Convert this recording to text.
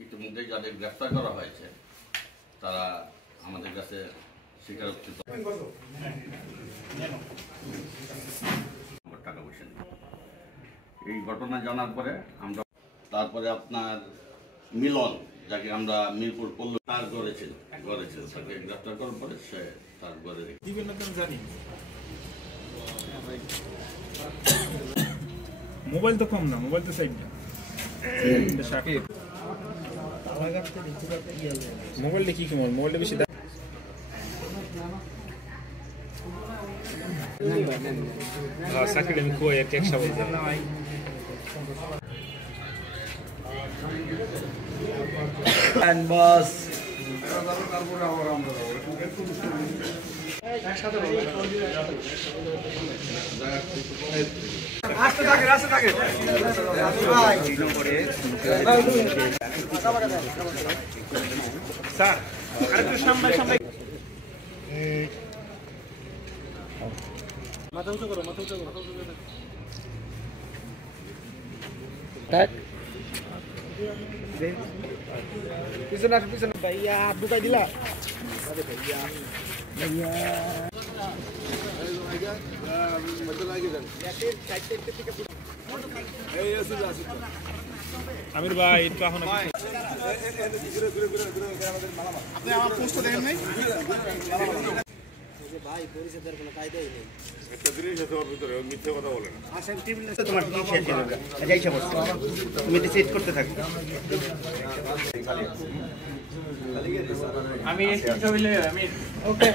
ইতিমধ্যে যাদের গ্রেফতার করা হয়েছে তারা আমাদের কাছে স্বীকারোক্তি টাকা পয়সা এই ঘটনা জানার পরে আমরা তারপরে আপনার মিলন যাকে আমরা মিরপুর পল্লী তার গড়েছিল তাকে গ্রেফতার করার পরে সে তার ঘরে জানি মোবাইল তো কম না, মোবাইল তো সাইড না। মোবাইলটা কি কেমন? মোবাইলটা বেশি সাকিব আমি কই আর কেক সাবল and boss আস্তে থাকে স্যার আরেকটু সামনে মাথা উঁচু করো tak পিছনে ভাইয়া ঢুকাই দিলা আমির ভাই একটু এখন আপনি আমার পোস্টটা দেখেন নাই ভাই পরিষদের কোনো কায়দাই নেই একটা জিনিস আছে ওর ভিতরে মিথ্যে কথা বলে না আসেন টিভিতে তোমার কি শেষ হয়ে যাবে যাই সমস্যা তুমি এটা সেট করতে থাকো আমি ওকে